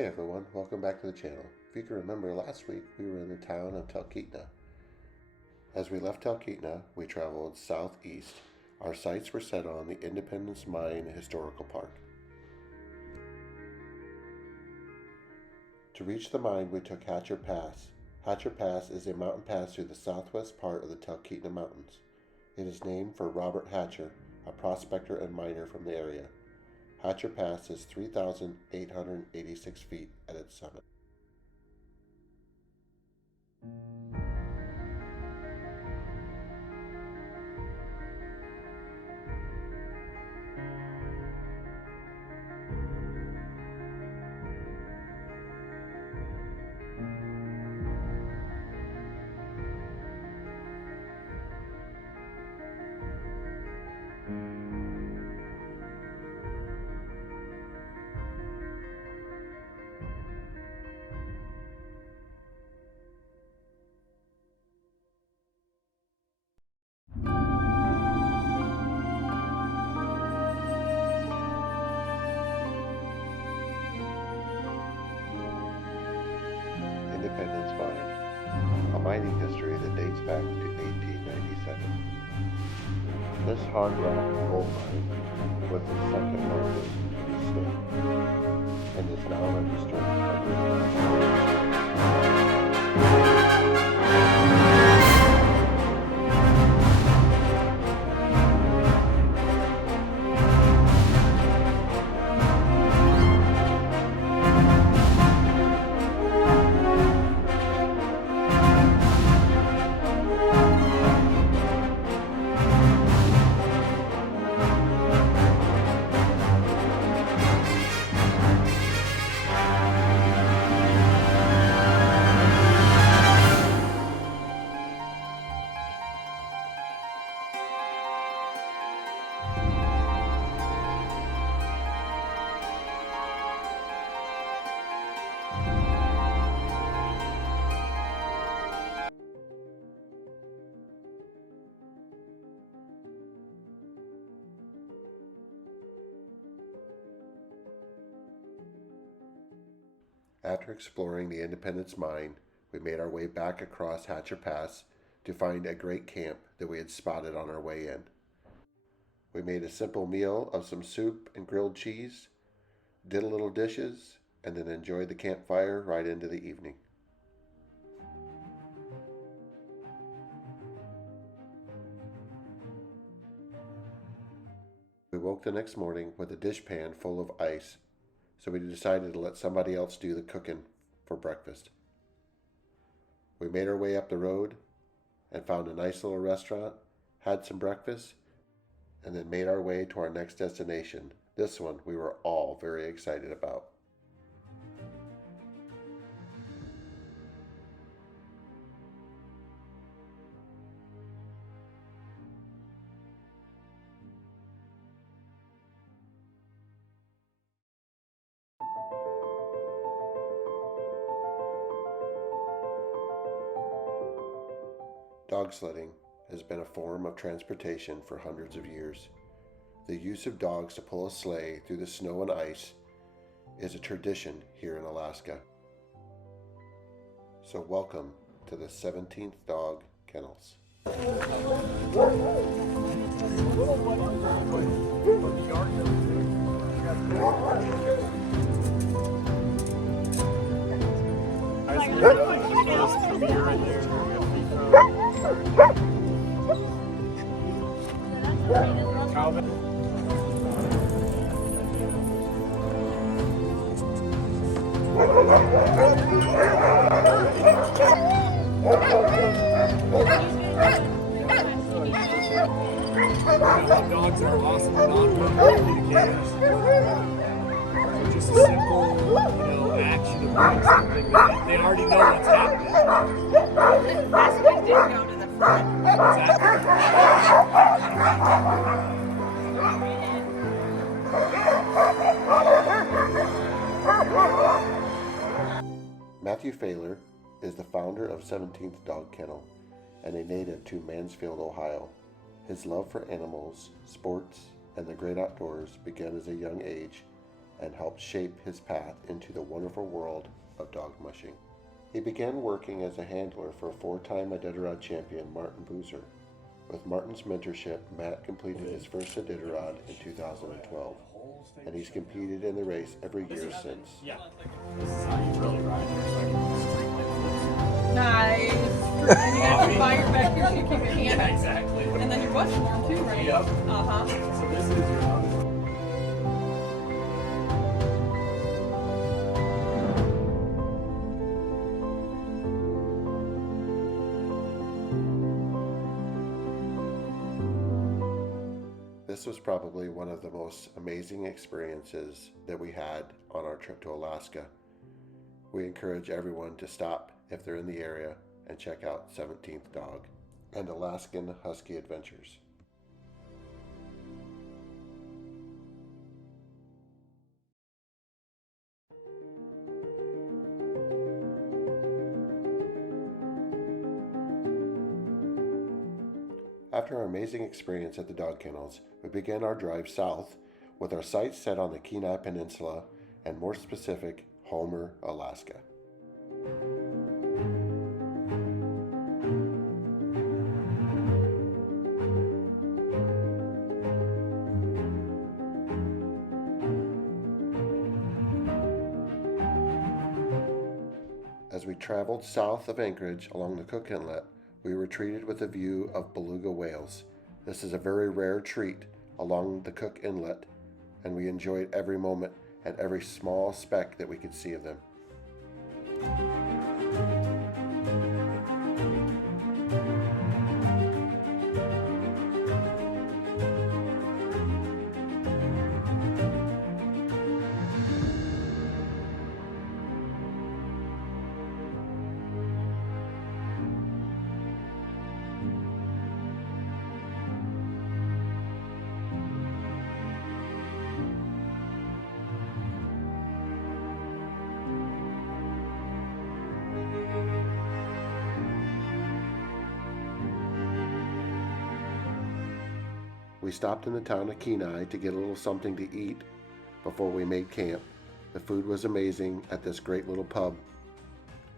Hey everyone, welcome back to the channel. If you can remember, last week we were in the town of Talkeetna. As we left Talkeetna, we traveled southeast. Our sights were set on the Independence Mine Historical Park. To reach the mine, we took Hatcher Pass. Hatcher Pass is a mountain pass through the southwest part of the Talkeetna Mountains. It is named for Robert Hatcher, a prospector and miner from the area. Hatcher Pass is 3,886 feet at its summit. Independence Mine, a mining history that dates back to 1897. This hard rock gold mine was the second largest in the state and is now registered under After exploring the Independence Mine, we made our way back across Hatcher Pass to find a great camp that we had spotted on our way in. We made a simple meal of some soup and grilled cheese, did a little dishes, and then enjoyed the campfire right into the evening. We woke the next morning with a dishpan full of ice, so we decided to let somebody else do the cooking for breakfast. We made our way up the road and found a nice little restaurant, had some breakfast, and then made our way to our next destination. This one we were all very excited about. Dog sledding has been a form of transportation for hundreds of years. The use of dogs to pull a sleigh through the snow and ice is a tradition here in Alaska. So welcome to the 17th Dog Kennels. Dogs are awesome non-communicators. So just a simple, action of doing something that they already know what's happening. Last week didn't go to the front. Matthew Failer is the founder of 17th Dog Kennel and a native to Mansfield, Ohio. His love for animals, sports, and the great outdoors began as a young age and helped shape his path into the wonderful world of dog mushing. He began working as a handler for four-time Iditarod champion Martin Boozer. With Martin's mentorship, Matt completed his first Iditarod in 2012, and he's competed in the race every year since. Yeah. This is how you really ride. Nice. And you got some fire back here so you keep your hand. Yeah, exactly. And then your butt's warm too, right? Yep. Uh-huh. So this is your other. This was probably one of the most amazing experiences that we had on our trip to Alaska. We encourage everyone to stop if they're in the area and check out 17th Dog and Alaskan Husky Adventures. After our amazing experience at the dog kennels, we began our drive south with our sights set on the Kenai Peninsula and more specific, Homer, Alaska. As we traveled south of Anchorage along the Cook Inlet, we were treated with a view of beluga whales. This is a very rare treat along the Cook Inlet, and we enjoyed every moment and every small speck that we could see of them. We stopped in the town of Kenai to get a little something to eat before we made camp. The food was amazing at this great little pub.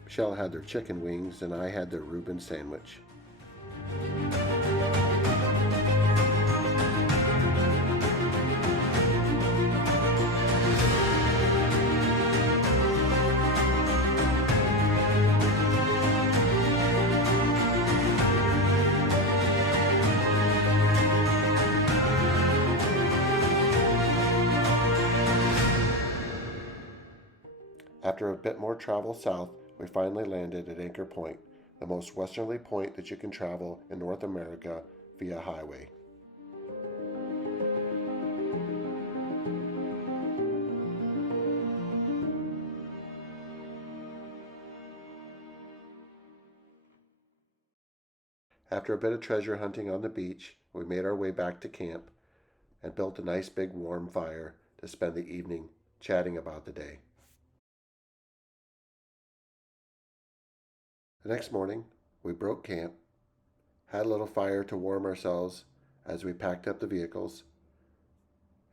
Michelle had their chicken wings and I had their Reuben sandwich. After a bit more travel south, we finally landed at Anchor Point, the most westerly point that you can travel in North America via highway. After a bit of treasure hunting on the beach, we made our way back to camp and built a nice big warm fire to spend the evening chatting about the day. The next morning, we broke camp, had a little fire to warm ourselves as we packed up the vehicles,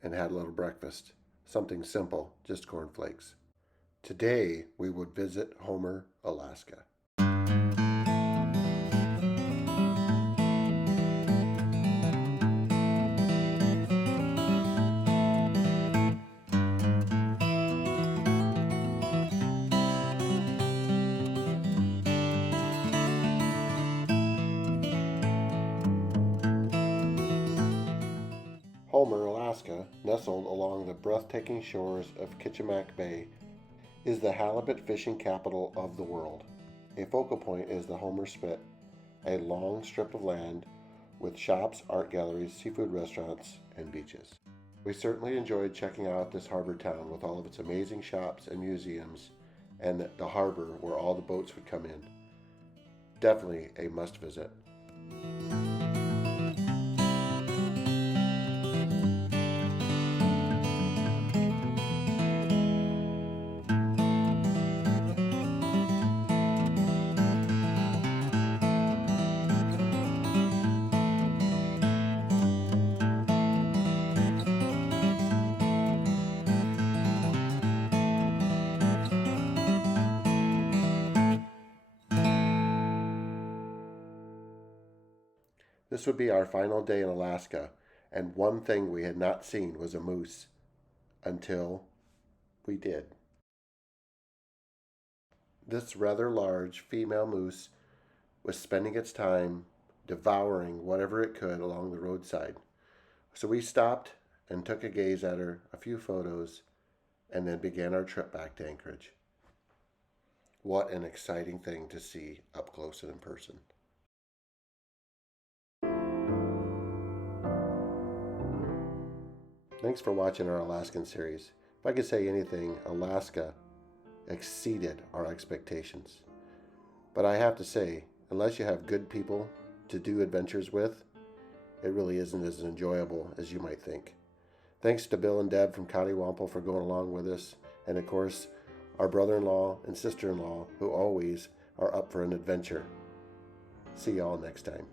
and had a little breakfast. Something simple, just cornflakes. Today, we would visit Homer, Alaska. Homer, Alaska, nestled along the breathtaking shores of Kitchamack Bay, is the halibut fishing capital of the world. A focal point is the Homer Spit, a long strip of land with shops, art galleries, seafood restaurants, and beaches. We certainly enjoyed checking out this harbor town with all of its amazing shops and museums, and the harbor where all the boats would come in. Definitely a must visit. This would be our final day in Alaska, and one thing we had not seen was a moose. Until we did. This rather large female moose was spending its time devouring whatever it could along the roadside. So we stopped and took a gaze at her, a few photos, and then began our trip back to Anchorage. What an exciting thing to see up close and in person. Thanks for watching our Alaskan series. If I could say anything, Alaska exceeded our expectations. But I have to say, unless you have good people to do adventures with, it really isn't as enjoyable as you might think. Thanks to Bill and Deb from Cottywampo for going along with us, and of course, our brother-in-law and sister-in-law who always are up for an adventure. See y'all next time.